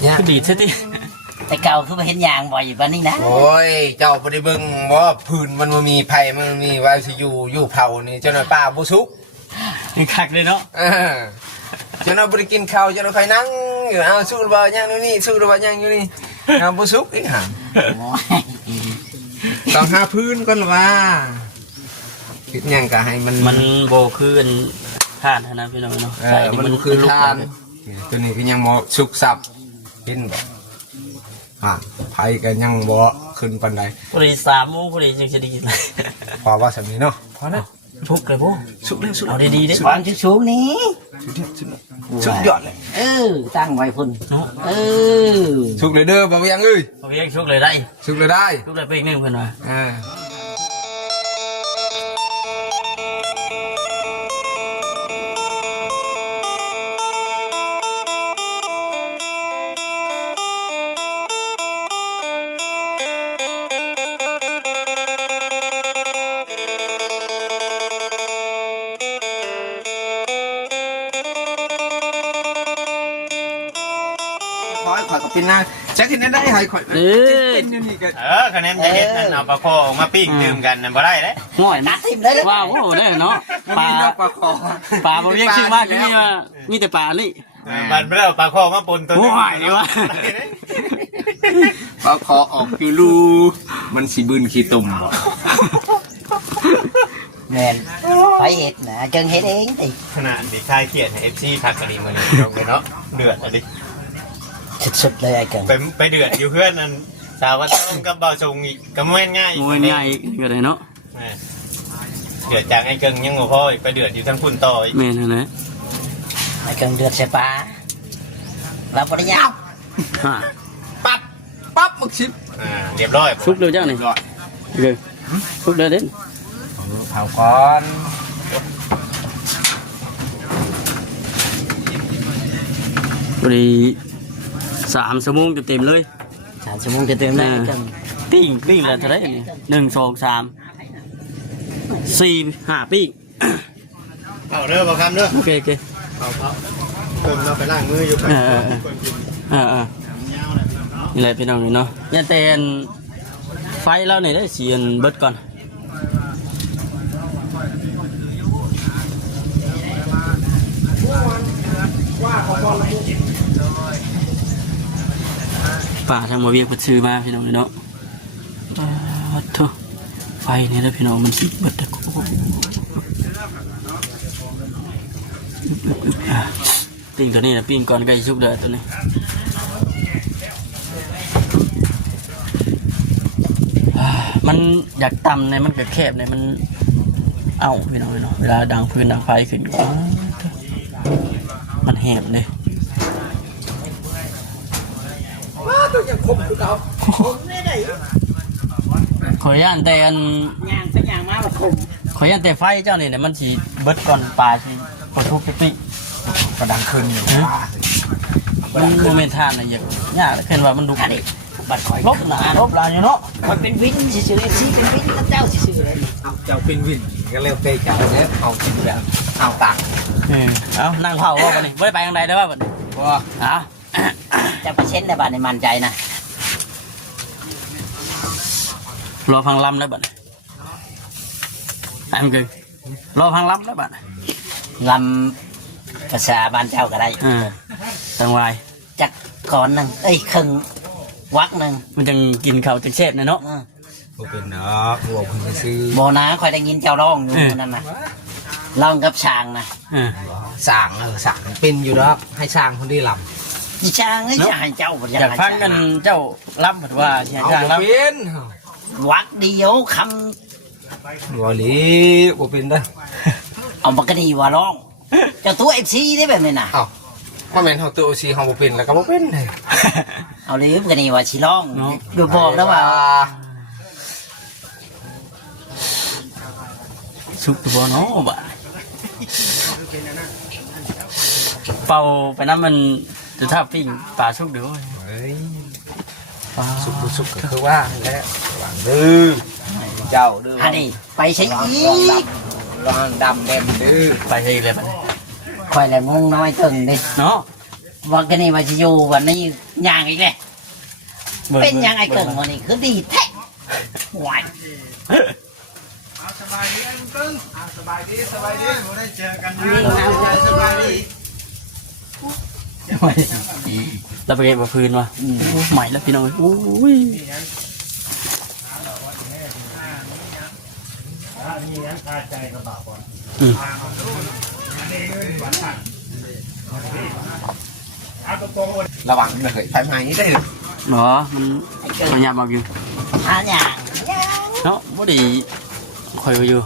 เนี่ย คือดีซะติ แต่เก่าคือมาเห็นยางบ่อยอยู่ปานนี้นะ โอ้ยเจ้าบ่ได้เบิ่งว่าพื้นมันบ่มีไผมันมีว่าสิอยู่เผานี่เจ้าหน่อยป้าบ่สุก นี่คักเลยเนาะ เจ้าหน่อยบ่ได้กินข้าวเจ้าหน่อยค่อยนั่งอยู่เอาสู้บ่ย่างนี่สู้บ่ย่างอยู่นี่เอาบ่สุกอีกห่า โอ้ย ต้องหาพื้นก่อนว่าคิดหยังก็ให้มัน มันบ่คืออันท่านนะพี่น้องเนาะใส่นี่ มันคือ ลุก ทานตัวนี้ก็ยังบ่สุกสับกินบ่ไผก็ยังบ่ขึ้นปานใด พอดี3 โมงพอดีจังสิได้กินเลย พอว่าสำนี้เนาะพอแล้ว ทุกเลยบ่ สุกแล้วสุก เอาดีๆเด้ ความสูงนี้ สุดยอดเลย ตั้งไว้พุ่น เนาะ สุกเลยเด้อบ่ยังเอ้ย บ่เพียงทุกเลยได้ สุกเลยได้ ทุกเลยไปอีกนึงเพิ่นว่า ข่อยก็เป็นนางจักเห็นได้ให้ข่อยเป็นอยู่นี่ก็ คะแนนจะเห็นนั่นเอาปลาโคออกมาปิ้งดื่มกันนั่นบ่ได้เด้ ง่อย นั นะ ดทิมเลย ว้าวโอ้ได้เนาะปลา มีนกปลาคอ ปลาบ่เพียงชื่อมากนี่ว่ามีแต่ปลานี่ มันไม่ได้เอาปลาโคอมาปนตัว โอ้ยนี่วะ ปลาคอออกอยู่รูมันสิบึนขี้ตุ่มบ่ แม่นไปเฮ็ดนะเกิงเฮ็ดเองติ ขนาดดีค่ายเกียรติให้ FC ทักกันดีมื้อนี้ลงเลยเนาะเดือดอะดิ สุดๆเลยไอ้เกิง ไปเดือดอยู่เพื่อนนั่นสาวว่าต้องกับเบาชงอีกก็แม่นง่าย โอ้ยง่ายอีกก็ได้เนาะ เดือดจากไอ้เกิงยังบ่พออีกไปเดือดอยู่ทั้งคุณต่ออีก แม่นนะ ไอ้เกิงเดือดใส่ปลาเราบ่ได้ยาว ฮะ ปั๊บมึกชิบ เรียบร้อย สุกเร็วจังนี่เด้อสุกเด้อเด่น เผาก่อน พอดี3 ชั่วโมงเต็มเลย 3 ชั่วโมงจะเต็มแล้วไอ้เกิง ปิ้งแล้วเท่าไหร่นี่1 2 3 4 5ปิ้ง เอาเด้อบ่คำเด้อ โอเค เอาเพิ่มเราไปล้างมืออยู่ นี่แหละพี่น้องนี่เนาะยันเตนไฟแล้วนี่ได้เสียนเบิดก่อนป่าทางมาเวียกเปิดซื้อมาพี่น้องนี่เนาะเถอะไฟนี่แล้วพี่น้องมันสิเบิดปิ้งตัวนี้นะปิ้งก่อนใกล้ชุกเดือดตัวนี้มันอยากต่ำเนี่ยมันเกิดแคบเนี่ยมันเอ้าพี่น้องเนาะเวลาดังพื้นดังไฟขึ้นก็มันแหบเลย ตัวยังคมคือเรา ขอยันแต่อัน ย่างสักอย่างมาบ่คม ขอยันแต่ไฟเจ้านี่เนี่ยมันสีเบิดก่อนปลาสิกดทุบปิ๊ก กระดังขึ้นอยู่ มันโมเมนทานอะไรอย่างยากเห็นว่ามันดุ อันนี้บัดข่อย ลบหนาลบลานอยู่เนาะ ข่อยเป็นวินซื่อๆ FC เป็นวินกับเจ้าซื่อๆเลย เอาเจ้าเป็นวินก็เร็วเตะเจ้าเนี่ยเอากินแบบเอาตังค์ เอานั่งเผาว่าบัดนี้ไม่ได้ไปทางใดได้ว่าบัดนี้ ว่า เอา จะเปอร์เซ็นต์ในบ้านในมั่นใจนะ รอพังลำได้บัดนี้อันคือรอพังลำได้บัด ลำภาษาบ้านเจ้าก็ได้ ตังวาย จักก่อนหนึงครึ่งวักหนึง มันจังกินข้าวจังเชฟนะเนาะ บ่เป็นเนาะบวกคนไปซื้อ โบนะข่อยได้ยินเจ้าร้องอยู่นั่นน่ะร้องกับช้างนะ สั่งสั่งเป็นอยู่แล้วให้สร้างคนที่ลำ อีช้างเอ้ยจะให้เจ้าบ่ อยากฟังกันเจ้าล้ำผัดว่าอยาก เอา จ้าง บ่ ล้ำ เป็น วักเดียวค บ่หลีบ่เป็นเด้อ ำเอาบักกะดีว่าร้องเจ้าตัว FC ได้แบบนี้น่ะ เอ้าว่าแม่นเฮาตัวโอซีเฮาบ่เป็นแล้วก็บ่เป็นเลย เอาเลยบักกะดีว่าสิร้องดูบอกแล้วว่า สุกตัวเนาะบ่เป่าไปน้ำมันจะท่าปิ้งปลาชุกเดี๋ยว เฮ้ยสุกบ่สุกก็คือว่าแล้วหวังดื้อเจ้าดื้อ อันนี้ไปใช้อีก ลองดำแดมดื้อ ไปให้เลยบัดนี้ ข่อยแหละงงน้อยตึงดิ เนาะ บักกะดีว่าสิอยู่วันนี้ ย่างอีกเลยเป็นยังไงเกิงมันนี่คือดีแท้หวาน สบายดีลุงตึ้งสบายดีบ่ได้เจอกันนะสบายดี เราไปเก็บมาพื้นวะใหม่แล้วพี่น้องโอ้ยระวังเลยไฟไหม้ได้เลย เหรอมันยามบอกอยู่ หาย่าง เนาะบ่ดีคอยอยู่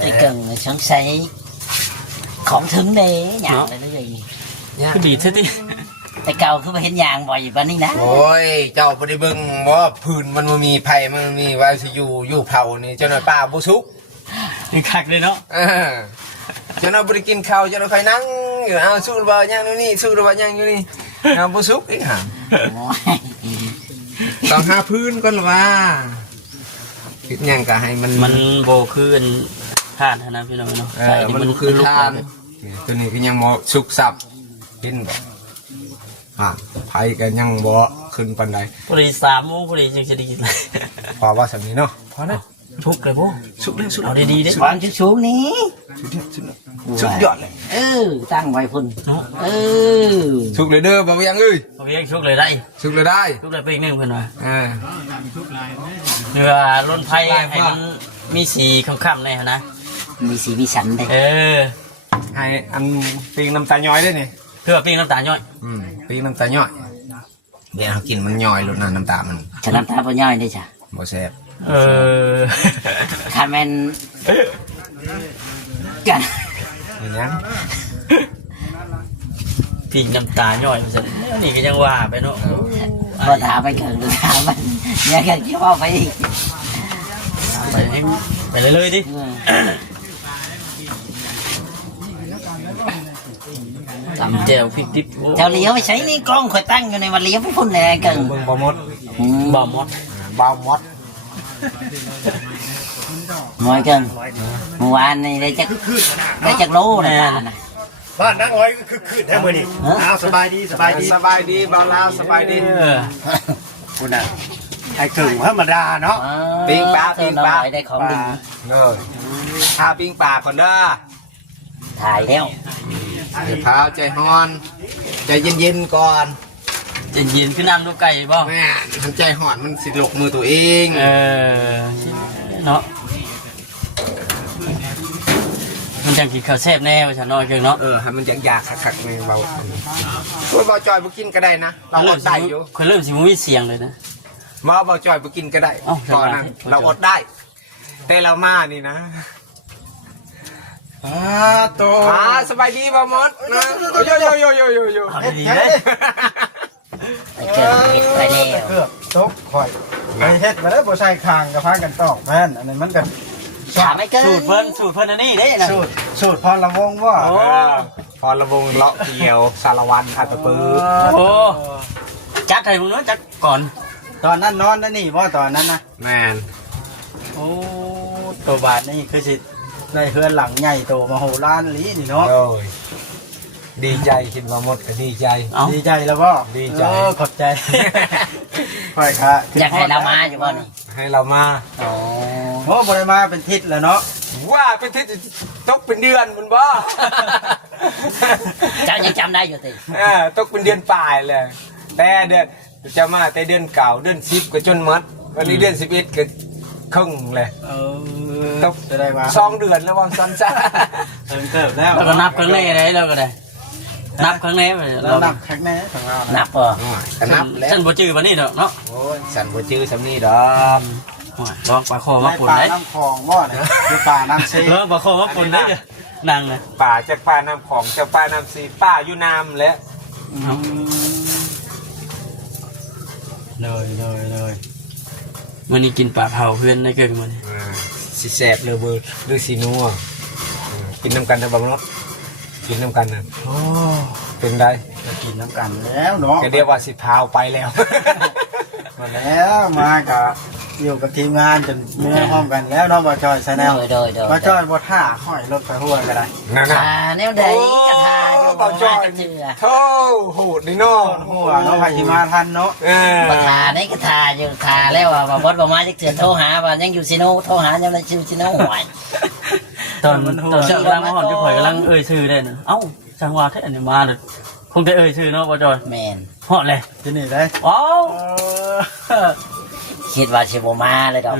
ไอ้เกิงสงสัยของถึงเด้ย่างเลยเลย คือดีเท่ที่ แต่เก่าคือมาเห็นย่างบ่อยปานนี้นะ โอ้ยเจ้าบ่ได้เบิ่งว่าพื้นมันบ่มีไผมันมีว่าสิอยู่เผานี่เจ้าหน่อยป้าบ่สุก นี่คักเลยเนาะ เจ้าหน่อยบ่ได้กินข้าวเจ้าหน่อยค่อยนั่งอยู่สู้บ่ย่างนี่สู้บ่ย่างอยู่นี่บ่สุกอีกห่า โอ้ย ต้องหาพื้นก่อนว่าคิดหยังก็ให้มัน โบคืออันผ่านนะพี่น้องเนาะ มันคือทานตัวนี้ก็ยังบ่สุกสับกินบ่ไผก็ยังบ่ขึ้นปานใด พอดี3 โมงพอดีจึงจะดีเลย พอว่าสำนี้เนาะพอนะ ทุกเลยโบ สุกแล้วสุก เอาดีๆได้ วางสูงๆนี้ สุดยอดเลย ตั้งไว้พุ่นสุกเลยเด้อบ่ยังเอ้ย พอเพียงทุกเลยได้ สุกเลยได้ ทุกเลยไปอีกนึงเพิ่นว่า เ เนื้อล้นไผ่ให้มันมีสีค่ำๆเลยนะ มีสีมีสันเด้ ให้อันปิงน้ำตาย้อยด้วยนี่ เพื่อปิ้งน้ำตาลย่อย ปิงน้ำตาย้อยเดี๋ยวเรากินมันย้อยลดน้ำตามัน ฉันน้ำตาบ่ย่อยได้จ้ะ บ่แซ่บ คันแม่นกัน นี่ยัง ปิ้งน้ำตาลย่อยมันจะนี่ก็ยังว่าไปเนาะ บ่ถามไปเกินหรือถามมันอย่าเกินคิดว่าไปอีก ไปให้ไปเลยดิตำแจ่วพริกดิบ เจ้าเลี้ยวไปใช้นี่กล้องคอยตั้งอยู่ในวันเลี้ยวไปพุ่นเลยเกิน เบิ่งบ่หมด บ่หมด บ่หมด มวยเกินเมื่อวานนี่ได้จักโลนะ บ้านนั่งไว้คือคืนแท้มือนี่อ้าวสบายดีสบายดี สบายดีบ่าวลาวสบายดี คุณน่ะไอ้กึ่งธรรมดาเนาะ ปิ้งปลา ได้ของดี เออถ้าปิ้งปลาก่อนเด้อ ถ่ายแล้ว เดี๋ยวพาใจฮ้อนใจเย็นๆก่อน จะยินขึ้นน้ำลูกไก่บ่ แม่มันใจฮ้อนมันสิลกมือตัวเอง เนาะมันจังกินข้าวแซ่บแน่ว่าฉันน้อยเกินเนาะ ให้มันอยากคักๆในเบาโอ้ยเบาจอยบ่กินก็ได้นะเราอดได้อยู่ คนเริ่มสิมีเสียงเลยนะ มาเบาจอยบ่กินก็ได้ เอ้า ตอนนั้นเราอดได้ แต่เรามานี่นะโตสบายดีบ่มดนะโยโย เอาดีๆเลย ไปเกินปิดไปแล้ว เกือบตกข่อยไปเฮ็ดมาแล้วบ่ใส่คางกับพากันตอกแม่นอันนี้มันก็ ถามไม่เกิน สูตรเพิ่นอันนี้เด้นะ สูตรพรละวงว่า พอระวงเลาะเกี่ยวสารวันอัตปือ โอ้จัดให้มึงเนาะจัดก่อน ตอนนั้นนอนนั่นนี่ว่าตอนนั้นนะ แมน โอ้ตัวบาทนี่คือสิได้เฮือนหลังใหญ่โตมโหฬารลีนี่เนาะ โอ้ยดีใจคิดว่าหมดก็ดีใจ เอา ดีใจแล้วบ่ ดีใจ ขอบใจค่อยค่ะ อยากให้เรามาอยู่บ่นี่ ให้เรามา โอ้บ่ได้มาเป็นทิศแล้วเนาะ ว่าเป็นทิศตกเป็นเดือนมันบ่ เจ้ายังจำได้อยู่ติ ตกเป็นเดือนปลายเลยแต่เดือนจะมาแต่เดือนเก่าเดือน10ก็จนหมดวันนี้เดือน11ก็ครึ่งเลย ตก จะได้มา 2 เดือนแล้ววังซันซ่า เติบแล้ว เราก็นับครั้งแรกเลยเราก็ได้นับครั้งแรกเลย แล้วนับครั้งแน่ของเรา นั นั บบ่ ก็นับแล้ว ฉันบ่จื้อปานนี้ดอกเนาะ โอ้ยสันบ่จื้อสำนี้ดอก ลองปลาคอมา ใน ปน ป่า ได้ น้ำคลองบ่เนี่ยคือป่าน้ำซี ลองปลาคอมาปนได้นั่งเลย ป่าจากป่าน้ำของจากป่าน้ำสีป่าอยู่น้ำแล้ว เลยมันนี่กินปลาเผาเพื่อนได้เกินมัน สีแสบเลยเบอร์หรือสีนัวกินน้ำกันนะบังเนาะกินน้ำกันนะ โอ้ เป็นไร จะกินน้ำกันแล้วเนาะ จะเรียกว่าสิพาวไปแล้ว มาแล้วมากับ อยู่กับทีมงานจนเมื่อพร้อมกันแล้วเนาะบ่จอยใส่แนว โดย บ่จอยบ่ท่าค่อยรถไปหัวก็ได้ นั่นน่ะ ทาแนวใดกระทาอยู่ เบาจอย จะเจือ โธ่โหดนี่เนาะ หัวเนาะไผสิมาทันเนาะ บ่ทาในกระทาอยู่ทาแล้วว่าบ่บ่มาจักเทื่อโทรหาว่ายังอยู่ซิโนโทรหายังได้ชื่อซิโนหวย ตอนเช้ากำลังมาหอนที่ข่อยกำลังเอ่ยชื่อได้น่ะเอ้าจังหวะแท้อันนี้มาเด้อคงได้เอ่ยชื่อเนาะบ่จอย แม่น ฮอดเลย ที่นี่ได้ อ้าว คิดว่าสิบ่มาเลยดอก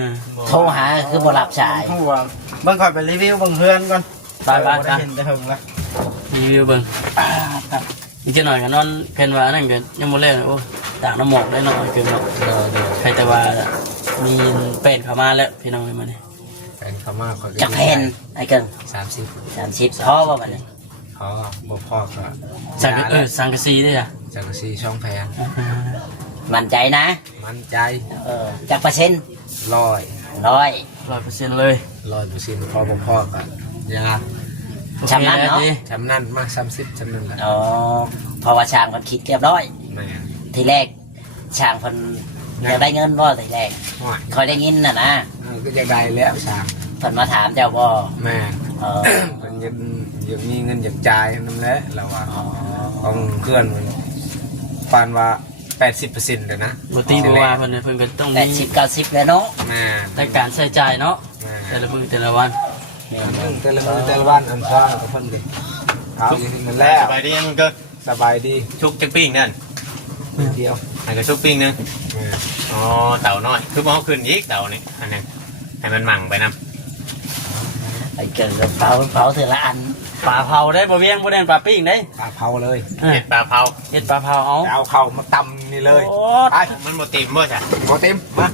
โทรหาคือบ่รับสาย หัวเบิ่งค่อยไปรีวิวเบิ่งเฮือนก่อน ไปไป บ่ ไป ได้เห็นได้เฮิงละ รีวิวเบิ่งอีกจักหน่อยก็นอนเพิ่นว่านั่นก็ยังบ่เล่นโอ้ตากน้ำหมอกได้เนาะเกินเนาะใครแต่ว่ามีเป็นเข้ามาแล้วพี่น้องเอ้ยมานี่ แฟนเขามากเขา จักแผ่นไอ้เกิง 30 30พอบ่บัดนี้ พอบ่พอก็ สังกะสีด้วยจ้ะ จักรซีช่องแพน มั่นใจนะ มั่นใจ จักเปอร์เซ็นต์ ร้อย 100 100%เลย 100%พอบ่พอก็ยาก ชำนาญเนาะ จำนั่นมา30จำนั่นแหละ อ๋อเพราะว่าช่างเพิ่นคิดเรียบร้อย แม่น ทีแรกช่างเพิ่นอยากได้เงินบ่ทีแรก ห่วย คอยได้ยินน่ะนะ ก็จะได้แล้วสร้าง เพิ่นมาถามเจ้าบ่ แม่น เออ เพิ่นยังมีเงินอยากจ่ายนั่นแหละเราว่า อ๋อ ของเพื่อนมันปานว่า 80%เลยนะ บ่ตีบ่ว่าเพิ่นเพิ่นก็ต้องมี 80-90แล้วเนาะ แม่น รายการใช้จ่ายเนาะ แม่น แต่ละมื้อแต่ละวัน แม่ อัน น นึงแต่ละมื้อแต่ละวันอันซ่ากับเพิ่นดิเอาอย่างนี้นั่นแหละ สบายดีมึงก็ สบายดี ชุกจักปิ้งนั่น นิดเดียว อันก็ชุกปิ้งนึง แม่น อ๋อเต่าน้อยคือมองขึ้นอีกเต่านี่อันนึงให้มันหมั่งไปนำ ไอ้เกิงเผาเถื่อละอัน ปลาเผาได้บ่เวียงบ่ได้ปลาปิ้งได้ ปลาเผาเลย เห็ดปลาเผา เฮ็ดปลาเผาเอา จะเอาเข้ามาตำนี่เลย โอ้ ไป มันบ่เต็มบ่จ้ะ พอเต็มมา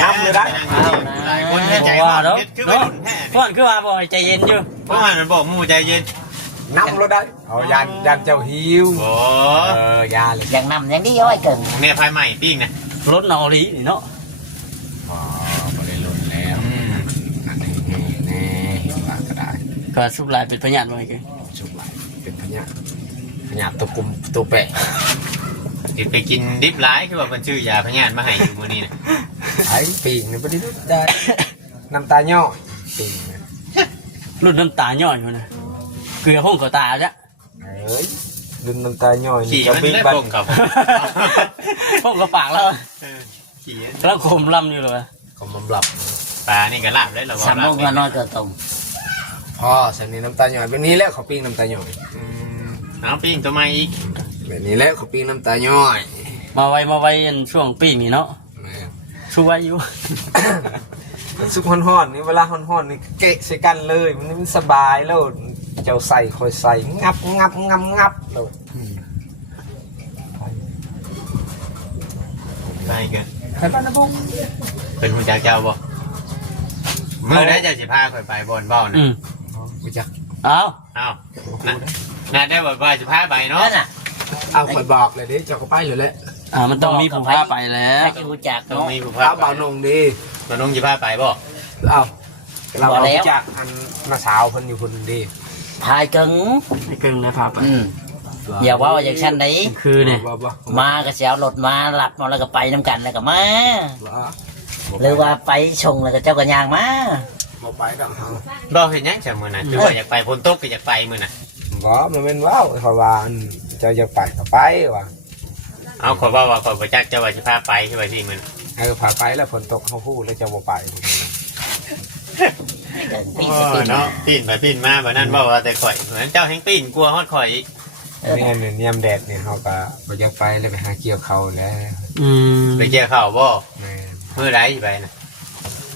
ย้ำเลยได้ หลายคนให้ใจว่าเฮ็ดคือวัยรุ่นแท้ พ่อนคือว่าบ่ให้ใจเย็นอยู่ เพราะว่ามันบอกหมู่ใจเย็น น้ำรถได้เอายันเจ้าหิว โอ้ ยาเลย อย่างนำอย่างนี้เอาไอ้เกิง เนี่ยภายใหม่ปิ้งนะ รถเนาอีหลีนี่เนาะ อ๋อบริลุนแล้วอันนี้แน่เห็นว่าก็ได้ ก็สุกหลายเป็นพยานบ่ไอ้เกง ชุบไหลเป็นพญาตัวกลุ่มตัวแปะ ติดไปกินดิบหลายคือว่ามันชื่อยาพยานมาให้อยู่มื้อนี้นะ ไอ้ปีกนี่บริลุนได้น้ำตาย่อยปีกเนี่ย รุ่นน้ำตาย่อยอยู่นะเกลือห้องก็ตาจ้ะ เอ้ยรุ่นน้ำตาย่อย ขี่ จะ มัน ปีก ได้ บัด บ่งกับผม ห้องก็ปากแล้ว ขี่ แล้วคมลำอยู่เลย ก็มันหลับ ปลานี่ก็ลาบได้หรอ สามโมงก็นอนเกิดตรง พ่อสันนี้น้ำตาย่อยแบบนี้แหล้วเขาปิ้งน้ำตาย่อย เอาปิ้งตัวใหม่อีก แบบนี้แหล้วเขาปิ้งน้ำตาย่อย มาไวอันช่วงปีนี้เนาะ แม่ ช่วยอยู่ ซุปฮ้อนๆนี่เวลาฮ้อนๆนี่เกะใส่กันเลยมันสบายแล้วเจ้าใส่คอยใส่งับเลย ไปกัน ไปบ้านนะบุ้ง เป็นหุ่นจักเจ้าบ่มื้อได้เจ้าสิพาข่อยไปบ่อนเบ้านะ กูจัก เอา อ้าวน่าได้บ่ว่าสิพาไปเนาะ นั่นน่ะ เอาคอยบอกเลยดิเจ้าก็ไปเลยแหละ มันต้องมีผู้พาไปแล้ว ถ้าจะรู้จัก ต้อง เนาะ มีผู้ เอา พาไป เบานงดี บ่นงสิพาไปบ่ เอาเรา บอก เอา แล้ว จากอันน้าสาวเพิ่นอยู่คนดี พายเกิง ไอ้เกึ่งได้พาไป อย่าว่าอย่างฉันไหน คือเนี่ย บ่ มาก็เสียรถมาหลับมาแล้วก็ไปน้ำกันแล้วก็มา หรือว่าไปชงแล้วก็เจ้าก็ยางมา บ่ไปดอกเฮา บ่เห็นหยังจ้ะมื้อน่ะคือว่าอยากไปฝนตกก็อยากไปมื้อน่ะ บ่มันเป็นว้าวเขาว่าอันเจ้าอยากไปก็ไปว่ะ เอาขอยว่าข่อยบ่จักเจ้าว่าสิพาไปคือว่าสิมื้อน่ะ พาไปแล้วฝนตกเฮาพูดแล้วเจ้าบ่ไป เกิงปี โอ้ สปีน เนาะปีนไปปีนมาบ่นั่นบ่ว่าแต่ข่อยเหมือนเจ้าแห่งปีนกลัวฮอดข่อยอีก นี่เนี่ยยามแดดเนี่ยเฮาก็บ่อยากไปแล้วไปหาเกี่ยวเขาแล้ว ไปเกี่ยวข้าวบ่ แม่น มื้อใดสิไปน่ะ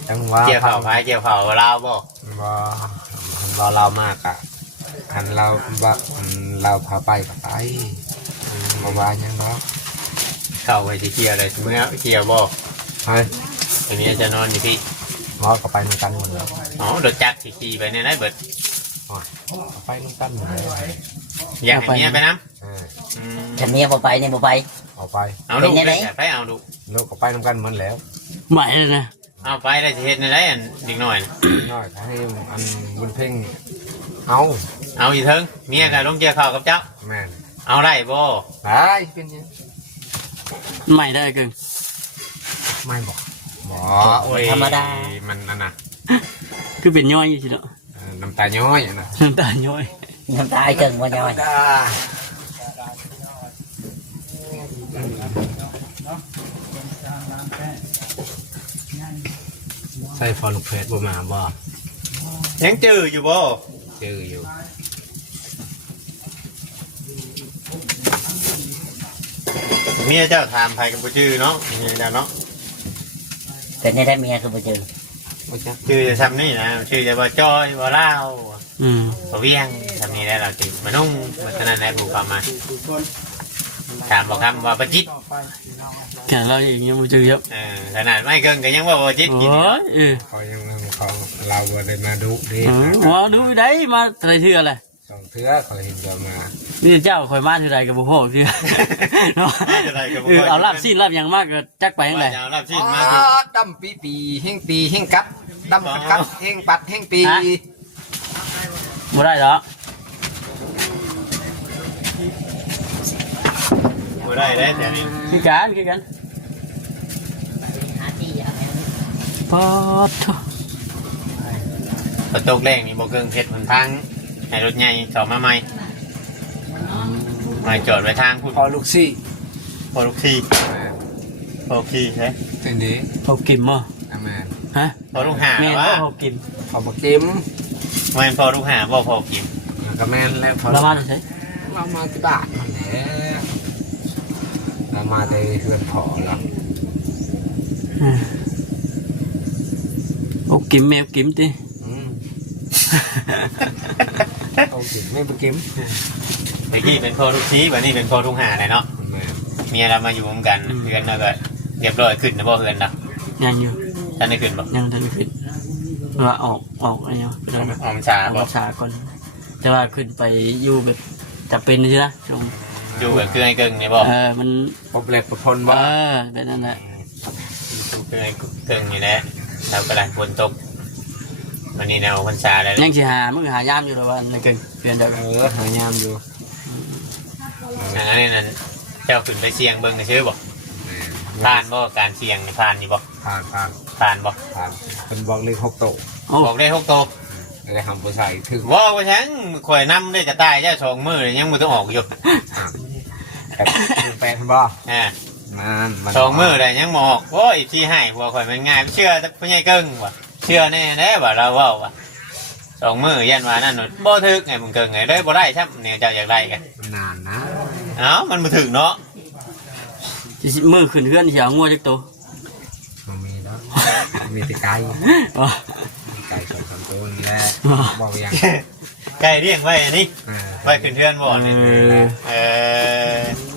จังว่า เกี่ยวข้าวพายเกี่ยวข้าวลาวบ่ บ่เรามากอ่ะอันเราบ่เราพาไปก็ไปบ่ว่าหยังดอก เข้าไปสิเกี่ยวเลยมื้อเกี่ยวบ่ ไป ทีนี้จะนอนอยู่ที่ หมอก็ไปนำกันหมดแล้ว อ๋อรถจักรสิขี่ไปในนั้นเบิด ไปนำกันหมดแล้ว อยากให้เมียไปนำ ฉันเมียบ่ไปเนี่ยบ่ไป เอาไป เอาลูก เป็นยังไง ไปเอาลูก ลูกก็ไปนำกันหมดแล้ว ใหม่เลยนะ เอาไปได้สิเฮ็ดในไรอันเด็กน้อยน่ะ น้อยให้อันบุญเพ่งเอา เอาอีเทิงเมียก็ลงเกี่ยวข้าวกับเจ้า แม่น เอาได้บ่ ได้เป็นยัง ใหม่ได้เกึ่ง ไม่บอก บ่โอ้ย ธรรมดา มันนั่นน่ะ คือเป็นย่อยอยู่สิเนาะ น้ำตาย้อยน่ะ น้ำตาย่อย น้ำตาไอ้เกิงบ่ย่อย ใส่ฟอลูกเฟสบ่มาบ่ ยังจื้ออยู่บ่ เจออยู่ เมียเจ้าถามไผกับบ่จื้อเนาะเมียเจ้าเนาะ เป็นได้เมียคือบ่เจอ บ่จัก ชื่อจะทำนี่นะชื่อจะบ่จ้อยบ่เล่า อืม บ่เวียงทำนี่ได้เราติมานุ่งมาตนั้นแหละผู้ความมาถามบอกคำว่าประจิต แก่เราอย่างเงี้ยมันจะเยอะ ขนาดไม่เกินก็ยังว่าประจิต โอ้ กิน ยเออ เขายังเขาเราบ่ได้มาดูดี อ๋อดูได้มาอะไรเทื่ออะไร สองเทื่อเขาเห็นจะมา นี่เจ้าคอยมาเท่าไรกับบุพกเทื่อเนาะเอาลาบซีนลาบอย่างมากก็จักไปยังไง เอาลาบชิ้น อ๋ มา อดำปีเฮงปีเฮงกัดดำกัดเฮงปัดเฮงปี บ่ได้หรอ บ่ได้ได้แต่นี่ คือกันปอด ประตกแรงนี่บ่เกินเพชรหนทางให้รถใหญ่เข้ามาใหม่มาจอดไว้ทางพูด พอลูกซี่ พอลูกทีพอลูกทีใช่ เป็นดี เขากินมั้ง อาแมน ฮะ พอลูกหา แม่ ว่า เขากิน พอบักจิ้ม แม่นพอลูกหาบ่พอกิน ก็แมนแล้วพอ เรามาใช่ เรามาที่บ้านมันแหละเรามาในเฮือนพอแล้ว เขากินแมวกินติ เอากินไม่ไปกิน เมื่อกี้เป็นพอลูกทีวันนี้เป็นพอลูกหาเลยเนาะ แมน เมียเรามาอยู่ร่วมกันเพื่อนแล้วก็เรียบร้อยขึ้นนะบ่เพื่อนนะ ยังอยู่ ท่านได้ขึ้นบ่ ยังทันผิดว่าออกอะไรเนาะ ออมชา เอา บ่ ภาษาก่อนแต่ว่าขึ้นไปอยู่แบบจะเป็นใช่ไหมชม อยู่แบบคือไอ้เกิงนี่บ่ มัน ปบเล็กปบพลบ่ เป็นนั่นแหละ คือไอ้เกิงนี่แหละเรากำลังฝนตกวันนี้แนวพรรษาแล้ว ยังสิหามึงหายามอยู่แล้วว่าในเกินเปลี่ยนเดียวกัน หายามอยู่ อันนี้นั่นเจ้าขึ้นไปเสี่ยงเบิ่งชื่อบ่ผ่านบ่การเสี่ยงผ่านนี่บ่ ผ่าน ผ่านบ่ เป็นบอกเลข6โต โอ้ บอกได้6โต ได้ทำผู้ชายถึง ว่าว่าฉันข่อยนำได้จะตายเจ้าสองมือเลยยังบ่ต้องออกอยู่ แปดบ่ อ่า มัน สองมือเลยยังบ่ออกโอ้ยที่ให้พวกข่อยมันง่ายเชื่อแต่ผู้ใหญ่เกิงว่ะเชื่อแน่ๆว่าเราเว้าว่ะสองมือยันว่านั่นบ่ถึกไงมึงเกิงไงได้บ่ได้ครับเนี่ยเจ้าอยากได้กัน นานนะ เอ้ามันบ่ถึกเนาะ มือขึ้นเพื่อนเสียงงัวจักตัว มันมีแล้วมีแต่ไก่ อ๋อ ไก่2-3ตัวนี่แหละบอกยัง ไก่เลี้ยงไว้อันนี้ไว้ขึ้นเทือนบ่เนี่ย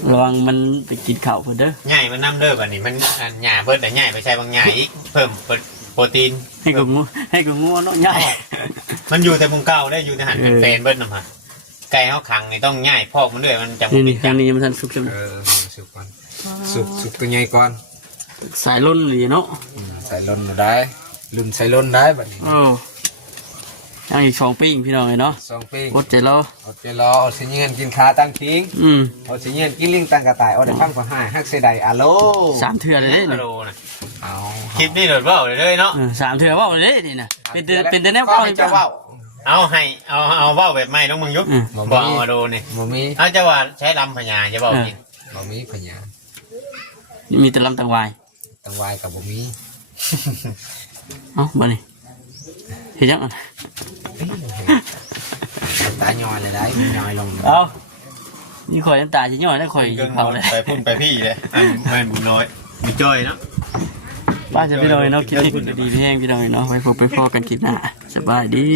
ระวังมันไปกินข้าวเพิ่นเด้อ ใหญ่มันน้ำเด้อบัดนี้มันอันหญ้าเบิดแต่ใหญ่ไปใช้บางหญ้าอีกเพิ่มโปรตีน ให้กูงัวเนาะใหญ่ มันอยู่แต่มุงเก่าได้อยู่ในหันเป็นเฟนเบิดนำฮะไก่เฮาขังนี่ต้องใหญ่พอกมันด้วยมันจังบ่ นี่ ปิด ทางนี้มันทันสุกจัง สุกก่อนสุกตัวใหญ่ก่อน สายล้นเลยเนาะ ใส่ล้นได้ลุ่นใส่ล้นได้แบบนี้ โอ้ยังอีก2ปีพี่น้องเนาะ 2 ปี อดใจรอ เอาใจรอเอาสิเงินกินขาตั้งทิ้งเอาสิเงินกินลิงตั้งกระต่ายเอาได้ฟังกว่าให้ฮักเสยใดอะโล 3เทื่อเลยเด้ โล นี่ นะ เอา คลิปนี้โดดเว้าเลยเนาะ 3เทื่อเว้าเลยนี่นะเป็นแต่แนว ก็ เก่า ให้เจ้าเว้า เอาให้เอาเว้าแบบใหม่น้องมึงยุบบ่เอามาโดนี่ บ่มี เอาจะว่าใช้ลำพญาจะเว้ากิน บ่มีพญา มีแต่ลำตังวาย ตังวายกับบ่มี เอ้าบ่นี่เฮ็ดจังอัน ตาย่อยเลยได้ย่อยลง เอ้านี่ข่อยน้ำตาสิย่อยได้ข่อย เกิน เผาเลย ไปพุ่นไปพี่เลยแม่นบุญน้อยมีจ้อยเนาะ ป้าจะพี่น้อยเนาะคิดดีพี่แห้งพี่น้อยเนาะไว้พบไปพอกันคลิปหน้าสบายดี